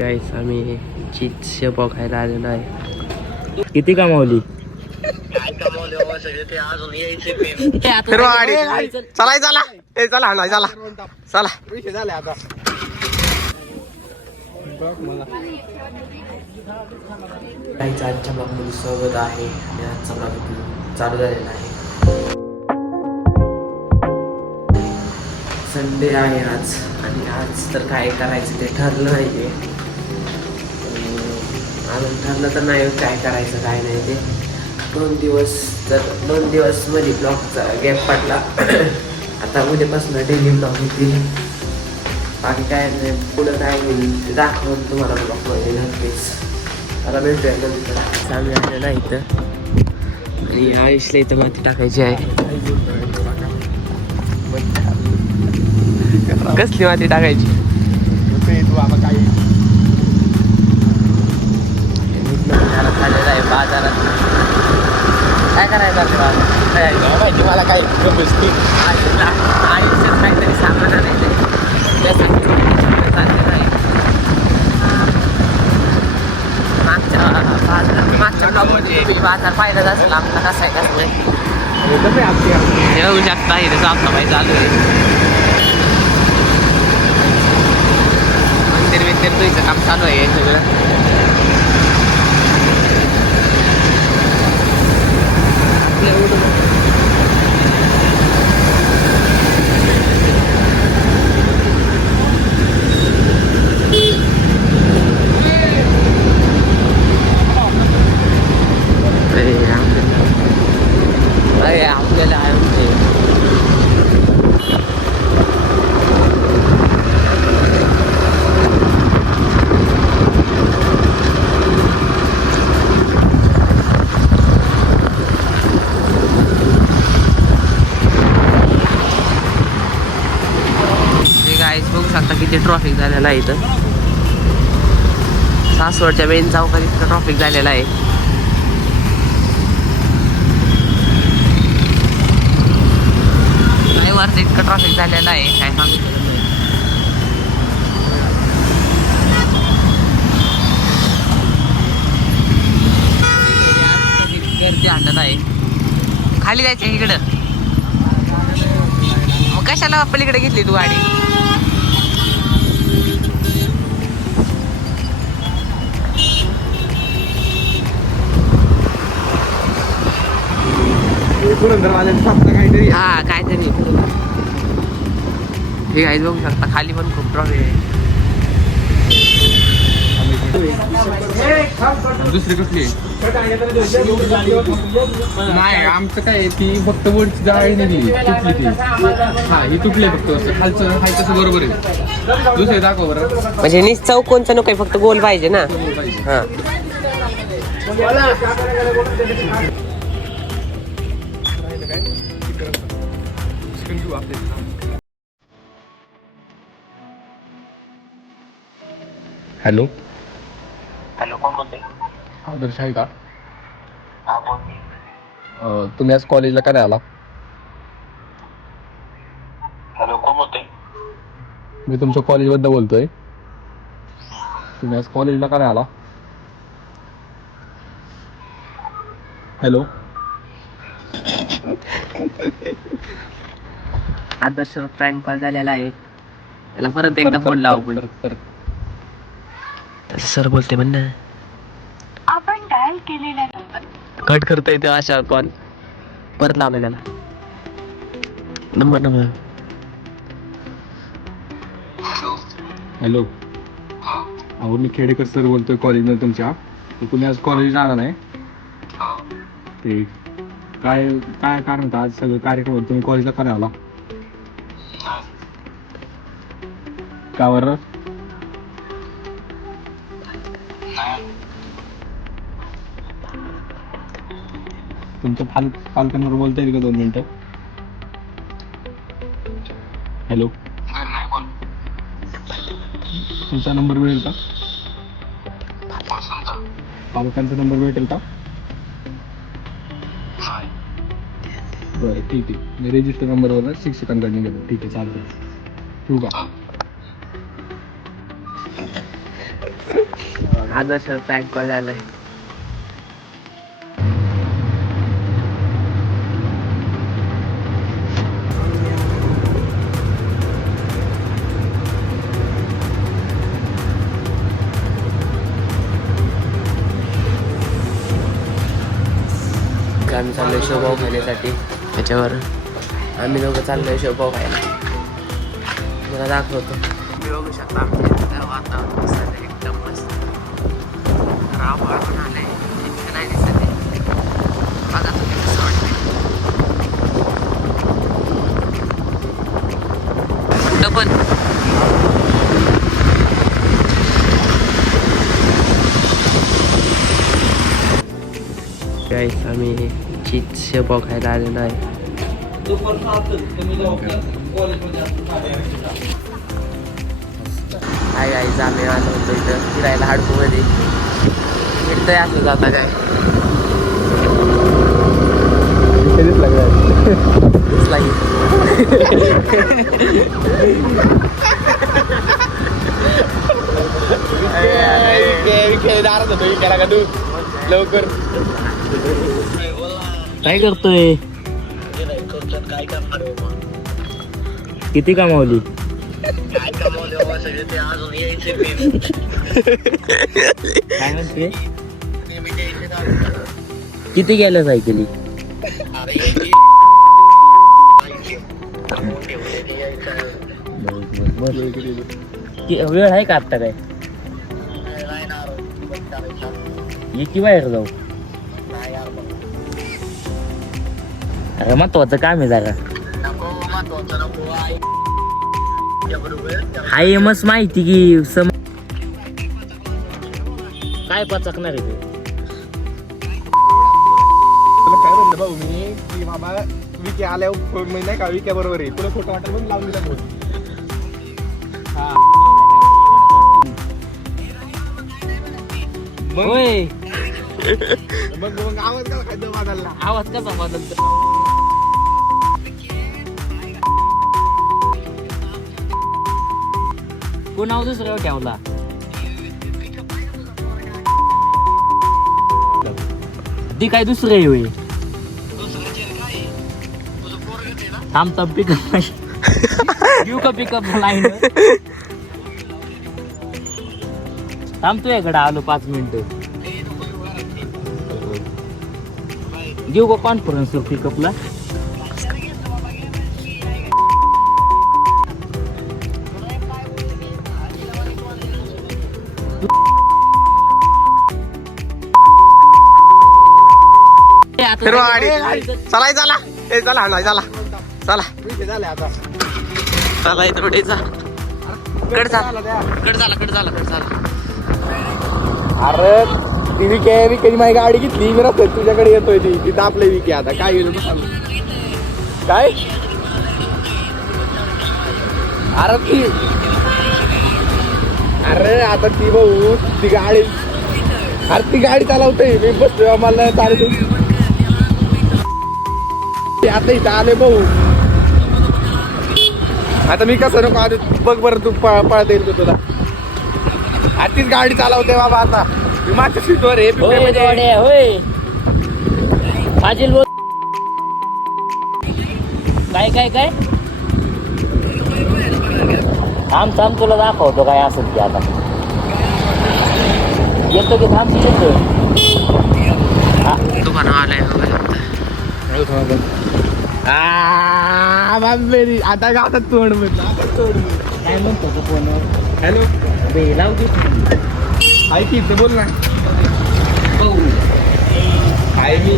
गाईस आम्ही चीज शेव खायला आलेलो आहे. किती कमावली? काय कमावले बाबा सगळे ते अजून यायचे चला चला ए चला नाही चला चला विषय झाले आता. काहीच आजच्या ब्लॉगमध्ये स्वागत आहे आणि आजचा ब्लॉग चालू झालेला आहे. संडे आहे आज आणि आज तर काय करायचं ते ठरलं नाही ते अजून ठरलं तर नाही काय करायचं काय नाही ते. 2 दिवस मध्ये ब्लॉगचा गॅप पडला. आता उद्यापासून डेली ब्लॉग होतील. बाकी काय नाही पुढं काय होईल ते दाखवून तुम्हाला ब्लॉगमध्ये नक्कीच. आता भेटूया नंतर. आम्ही आलेलं आहे इथं आणि आयुषला इथं माती टाकायची आहे. कसली माती टाकायची? झालेला आहे बाजारात. काय करायचं माहिती मला काय आयुष्यात काहीतरी सामान आणायचं त्यासाठी चाललेलं आहे. मागच्या ब्लॉगमध्ये तुम्ही बाजार पाहिलाच असेल आमचा कसा आहे कसं नाही येऊ शकता. इथे साफसफाई चालू आहे. मंदिर तुझं काम चालू आहे सगळं. आपल्याला बघू शकता किती ट्रॉफिक झालेला आहे इथं. सासवडच्या मेन चौकात इतकं ट्रॉफिक झालेला आहे. वरती इतकं ट्रॉफिक झालेलं आहे काय सांगू शकत नाही. गर्दी हटत आहे. खाली जायचं इकडं. मग कशाला पलीकडे घेतली तू गाडी? काहीतरी हा काहीतरी हे आहे. बघू शकता खाली पण खूप ट्रॉफिक आहे. दुसरी कुठली नाही आमचं काय ती फक्त वरची जाळी नाही तुटली ती. हा ही तुटली फक्त खालचं खालचं बरोबर आहे. दुसरे दाखव बरं. म्हणजे निस चौकोनचं नको फक्त गोल पाहिजे ना. हा हॅलो कोण बोलते? आदर्श आहे का? हा बोल. तुम्ही आज कॉलेजला काय आला? हॅलो कोण बोलते? मी तुमच्या कॉलेजबद्दल बोलतोय. तुम्ही आज कॉलेजला काय आला? हॅलो आदर्श प्रँक कॉल झालेला आहे. त्याला परत एकदा फोन लावू. सर बोलते म्हण ना. आपण डायल केलेला नंबर कट करता येते अशा कॉल परत लावला त्याला. नंबर हॅलो अहो मी खेडेकर सर बोलतोय कॉलेजमध्ये तुमच्या. तुम्ही आज कॉलेज जाणार नाही ते काय काय कारण होतं आज सगळं कार्यक्रम तुम्ही कॉलेजला काय आला? का बरं? तुमच्या पालकांवर बोलता येईल का 2 मिनिटं? हॅलो तुमचा नंबर मिळेल का? पालकांचा नंबर भेटेल का? बरं ठीक आहे. मी रजिस्टर नंबरवर शिक्षकांकडे गेलो. ठीक आहे चालतं. ठेवू का? आदर्श पॅक झालंय. आम्ही चाललोय शेवभाव खाण्यासाठी. त्याच्यावर आम्ही दोघं चाललोय शेवभाव खायला. मला दाखवतो. तुम्ही बघू शकता आमच्या वातावरण कसं आहे, एकदम मस्त. राबा आलंय इतकं नाही दिसत आहे. बघा तुम्ही कसं वाटतंय. डबल गाईस आम्ही चीज शेवभाव खायला आलेलो आहे. हाय गाईस आम्ही आलो होतो इथं फिरायला हाडपूमध्ये. फिरतोय असं जाता काय दिसला लवकर काय करतोय? काय करणार आहे मग? किती कमावली? काय कमावले बाबा सगळे ते अजून यायचे ते. काय म्हणते? नेहमी यायचे ना. किती गेल्या सायकली? अरे यायचे. ठेवलेली यायचं. वेळ आहे का आत्ता काय? नाही ना बंद करायचं. ये की बाहेर जाऊ. नाही यार मग. अरे महत्वाचं काम आहे जरा. नको महत्वाचं नको. आई बरोबर हाय मस्त माहिती की काय पचकणार आहे ते? तुला काय म्हणलं भाऊ मी की बाबा विके आल्यावर नाही का विक्या बरोबर आहे तुला फोटो वाटेल पण लावून दिला फोन. होय मग आवाज का खाद्य बदलला. आवाज कसा बदलतो? कोण नाव दुसऱ्यावर ठेवला? ती काय दुसरं आहे होय? थांब थांब पिकअप घेऊ का पिकअप लाईन? थांब तुझ्याकडे आलो 5 मिनिटं. घेऊ का कॉन्फरन्स पिकअपला? फिरवा गाडी. चला चला ए चला नाही चला चला विषय झाले आता. चला इथं कुठे जा. कट झाला कट झाला कट झाला कट झाला. अरे ती विके माझी गाडी घेतली मी रस्त्यात तुझ्याकडे येतोय ती तिथं आपले विके आता काय गेलं काय. अरे ती अरे आता ती भाऊ ती गाडी अरे ती गाडी चालवतोय मी बसतोय मला चालू. आता इथं आले भाऊ. आता मी कसं नको आधी बघ बरं तू पळता येईल तुला. आता तीच गाडी चालवते बाबा आता मी माझ्या सीटवर आहे. होय फाजील बोल. काय काय काय थांब थांब तुला दाखवतो काय असेल ते. आता येतो की थांब येतो. दुकान आलंय आता गावात तोंड म्हटलं आता तोंड काय म्हणतो तो फोनवर? हॅलो लाव की ऐक इथं बोल ना. आहे मी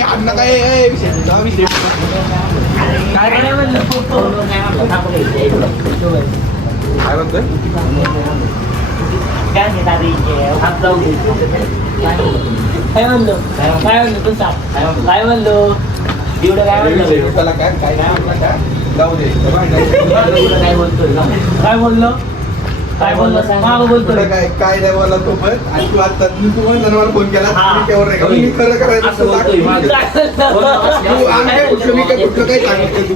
अण्णा काय विषय काय म्हणलं? काय म्हणतोय काय म्हणलो काय म्हणलो तू सांग. काय म्हणलो एवढं काय म्हणलं? त्याला काय काय जाऊ दे काय बोलतोय काय बोललो काय बोललो सांग. मागं बोलतोय काय काय नाही बोला तो पण आणि तू आता तू म्हणला मला फोन केला त्यावर नाही का मी खरं करायचं असं बोलतोय माझं. तू आम्ही काय कुठलं मी काय कुठलं काही सांगितलं तू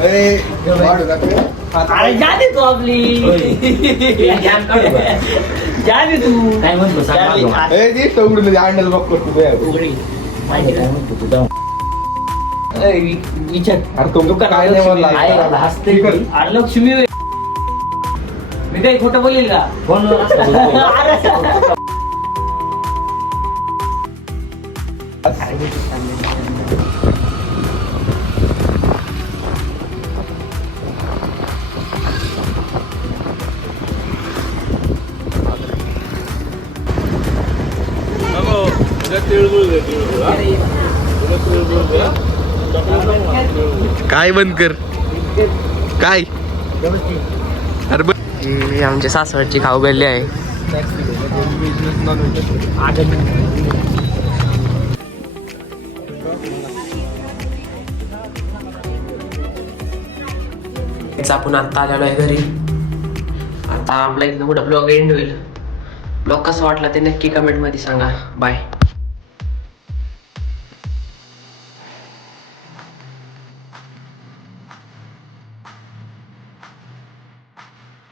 अरे अरे जाने तू आपली जाने तू काय म्हणतो अंडल बघ करतो अरे तुमचं काय नाही म्हणलं. हसते अरे लक्ष्मी मी काही खोटं बोलेल का फोनवर काय बंद कर काय अरे ही आमच्या सासवडची खाऊ गल्ली आहे. आपण आता आलेलो आहे घरी. आता आपला इथं मोठा ब्लॉग एंड होईल. ब्लॉग कसा वाटला ते नक्की कमेंट मध्ये सांगा. बाय.